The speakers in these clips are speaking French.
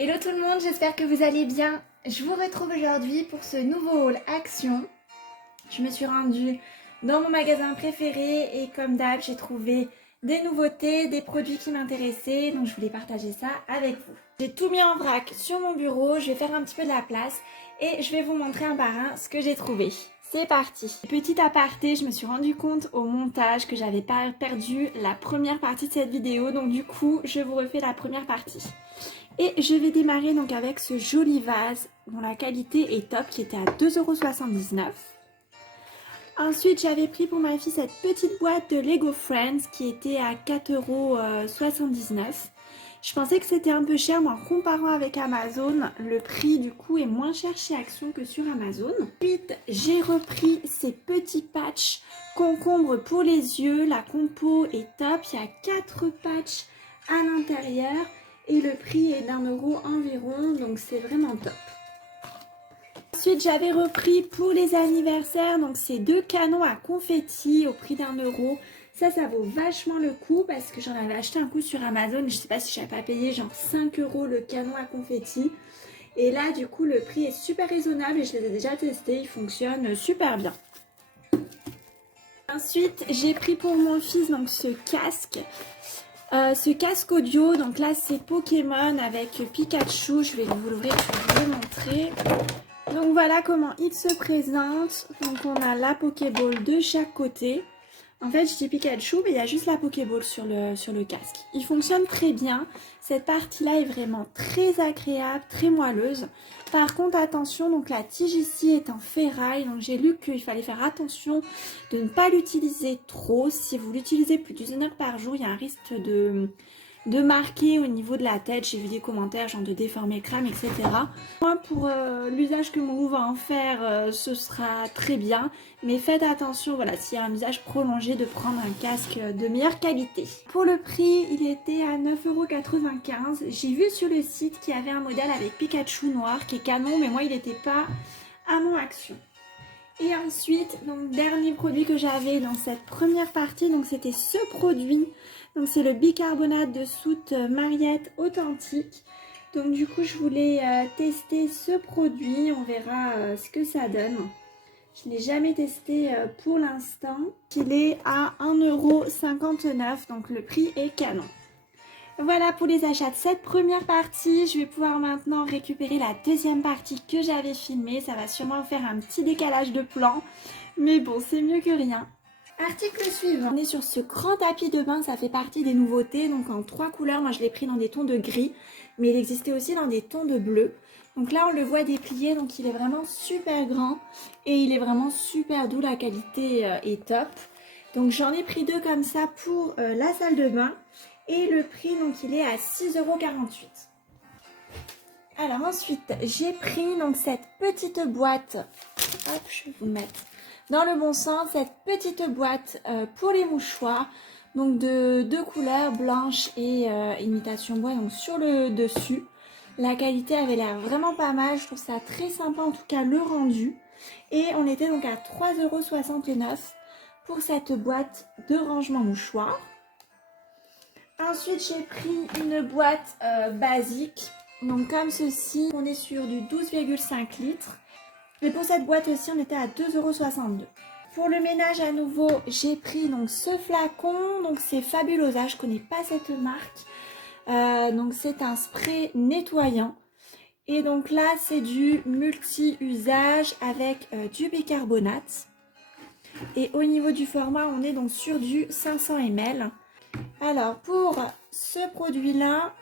Hello tout le monde, j'espère que vous allez bien. Je vous retrouve aujourd'hui pour ce nouveau haul action. Je me suis rendue dans mon magasin préféré et comme d'hab, j'ai trouvé des nouveautés, des produits qui m'intéressaient, donc je voulais partager ça avec vous. J'ai tout mis en vrac sur mon bureau, je vais faire un petit peu de la place et je vais vous montrer un par un ce que j'ai trouvé. C'est parti. Petit aparté, je me suis rendu compte au montage que j'avais pas perdu la première partie de cette vidéo, donc du coup, je vous refais la première partie. Et je vais démarrer donc avec ce joli vase dont la qualité est top, qui était à 2,79 €. Ensuite, j'avais pris pour ma fille cette petite boîte de Lego Friends qui était à 4,79 €. Je pensais que c'était un peu cher, mais en comparant avec Amazon, le prix du coup est moins cher chez Action que sur Amazon. Ensuite, j'ai repris ces petits patchs concombre pour les yeux. La compo est top, il y a 4 patchs à l'intérieur. Et le prix est d'1 € environ, donc c'est vraiment top. Ensuite, j'avais repris pour les anniversaires, donc ces 2 canons à confetti au prix d'1 €. Ça vaut vachement le coup parce que j'en avais acheté un coup sur Amazon et je sais pas si j'avais pas payé genre 5 € le canon à confetti. Et là, du coup, le prix est super raisonnable et je les ai déjà testés, ils fonctionnent super bien. Ensuite, j'ai pris pour mon fils donc ce casque. Ce casque audio, donc là c'est Pokémon avec Pikachu, je vais vous l'ouvrir, je vais vous le montrer. Donc voilà comment il se présente, donc on a la Pokéball de chaque côté. En fait je dis Pikachu mais il y a juste la Pokéball sur le casque. Il fonctionne très bien, cette partie là est vraiment très agréable, très moelleuse. Par contre attention, donc la tige ici est en ferraille, donc j'ai lu qu'il fallait faire attention de ne pas l'utiliser trop. Si vous l'utilisez plus d'1 heure par jour, il y a un risque de marquer au niveau de la tête. J'ai vu des commentaires genre de déformer crâne, etc. Moi pour l'usage que mon loup va en faire, ce sera très bien. Mais faites attention, voilà, s'il y a un usage prolongé, de prendre un casque de meilleure qualité. Pour le prix, il était à 9,95 €. J'ai vu sur le site qu'il y avait un modèle avec Pikachu noir qui est canon, mais moi il n'était pas à mon Action. Et ensuite, donc dernier produit que j'avais dans cette première partie, donc c'était ce produit. Donc c'est le bicarbonate de soude Mariette authentique. Donc du coup je voulais tester ce produit, on verra ce que ça donne. Je ne l'ai jamais testé pour l'instant. Il est à 1,59 €, donc le prix est canon. Voilà pour les achats de cette première partie. Je vais pouvoir maintenant récupérer la deuxième partie que j'avais filmée. Ça va sûrement faire un petit décalage de plan, mais bon, c'est mieux que rien. Article suivant. On est sur ce grand tapis de bain, ça fait partie des nouveautés, donc en 3 couleurs. Moi je l'ai pris dans des tons de gris, mais il existait aussi dans des tons de bleu. Donc là on le voit déplié, donc il est vraiment super grand et il est vraiment super doux, la qualité est top. Donc j'en ai pris 2 comme ça pour la salle de bain. Et le prix, donc il est à 6,48 €. Alors ensuite, j'ai pris donc cette petite boîte. Hop, je vais vous mettre dans le bon sens. Cette petite boîte pour les mouchoirs. Donc de 2 couleurs, blanche et imitation bois, donc sur le dessus. La qualité avait l'air vraiment pas mal. Je trouve ça très sympa, en tout cas le rendu. Et on était donc à 3,69 € pour cette boîte de rangement mouchoir. Ensuite, j'ai pris une boîte basique, donc comme ceci. On est sur du 12,5 litres. Et pour cette boîte aussi, on était à 2,62 €. Pour le ménage à nouveau, j'ai pris donc ce flacon. Donc c'est Fabulosa, je ne connais pas cette marque. Donc c'est un spray nettoyant. Et donc là, c'est du multi-usage avec du bicarbonate. Et au niveau du format, on est donc sur du 500 ml. Alors pour ce produit là,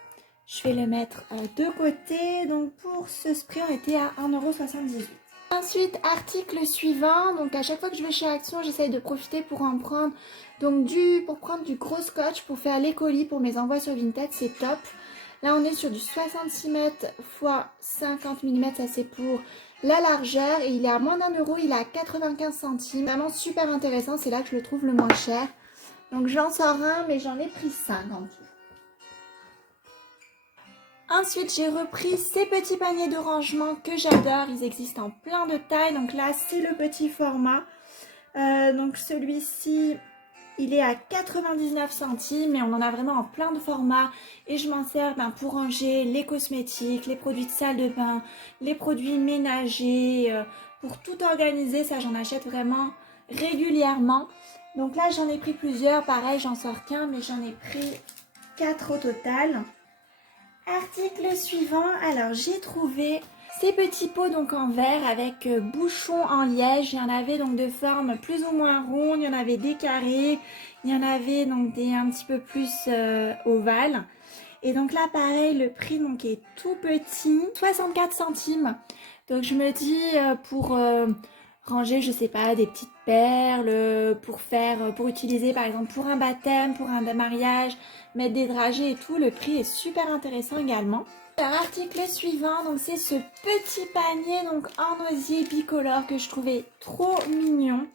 je vais le mettre de côté. Donc pour ce spray on était à 1,78 €. Ensuite article suivant, donc à chaque fois que je vais chez Action j'essaye de profiter pour en prendre. Donc pour prendre du gros scotch pour faire les colis pour mes envois sur Vinted, c'est top. Là on est sur du 66 m x 50 mm, ça c'est pour la largeur. Et il est à moins d'1 €, il est à 95 centimes. Vraiment super intéressant, c'est là que je le trouve le moins cher. Donc j'en sors un, mais j'en ai pris 5 en tout. Ensuite, j'ai repris ces petits paniers de rangement que j'adore. Ils existent en plein de tailles. Donc là, c'est le petit format. Donc celui-ci, Il est à 99 centimes et on en a vraiment en plein de formats. Et je m'en sers pour ranger les cosmétiques, les produits de salle de bain, les produits ménagers, pour tout organiser. Ça, j'en achète vraiment régulièrement. Donc là, j'en ai pris plusieurs. Pareil, j'en sors qu'un, mais j'en ai pris 4 au total. Article suivant. Alors, j'ai trouvé ces petits pots donc en verre avec bouchons en liège. Il y en avait donc de forme plus ou moins ronde, il y en avait des carrés, il y en avait donc des un petit peu plus ovales. Et donc là pareil, le prix donc est tout petit, 64 centimes. Donc je me dis pour ranger, je sais pas, des petites perles, pour utiliser par exemple pour un baptême, pour un mariage, mettre des dragées et tout, le prix est super intéressant également. Article suivant, donc c'est ce petit panier donc en osier bicolore que je trouvais trop mignon.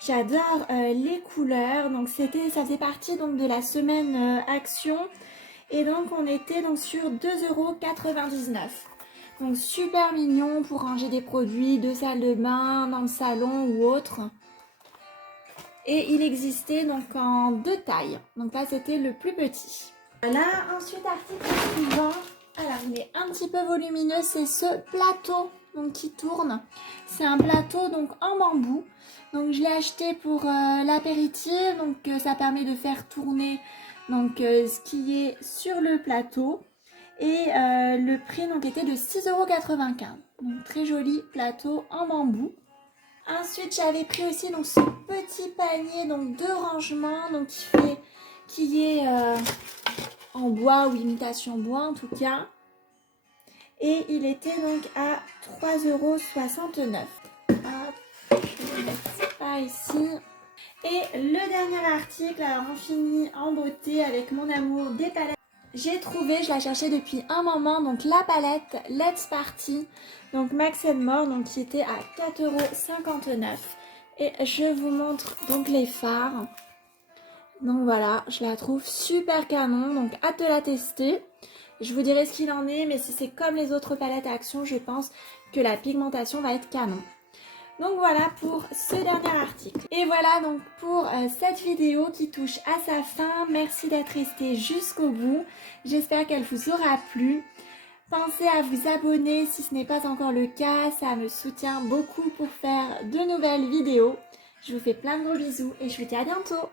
J'adore les couleurs, donc ça faisait partie donc de la semaine action et donc on était donc sur 2,99 €. Donc super mignon pour ranger des produits de salle de bain, dans le salon ou autre. Et il existait donc en 2 tailles, donc là c'était le plus petit. Voilà, ensuite article suivant. Alors, il est un petit peu volumineux, c'est ce plateau donc, qui tourne. C'est un plateau donc en bambou. Donc, je l'ai acheté pour l'apéritif. Donc, ça permet de faire tourner donc, ce qui est sur le plateau. Et le prix donc, était de 6,95 €. Donc, très joli plateau en bambou. Ensuite, j'avais pris aussi donc, ce petit panier donc, de rangement donc, qui est en bois ou imitation bois en tout cas. Et il était donc à 3,69 €. Hop, je vais mettre ça ici. Et le dernier article, alors on finit en beauté avec mon amour des palettes. J'ai trouvé, je la cherchais depuis un moment, donc la palette Let's Party, donc Max More, donc qui était à 4,59 €. Et je vous montre donc les fards. Donc voilà, je la trouve super canon, donc hâte de la tester. Je vous dirai ce qu'il en est, mais si c'est comme les autres palettes à Action, je pense que la pigmentation va être canon. Donc voilà pour ce dernier article. Et voilà donc pour cette vidéo qui touche à sa fin. Merci d'être resté jusqu'au bout. J'espère qu'elle vous aura plu. Pensez à vous abonner si ce n'est pas encore le cas. Ça me soutient beaucoup pour faire de nouvelles vidéos. Je vous fais plein de gros bisous et je vous dis à bientôt.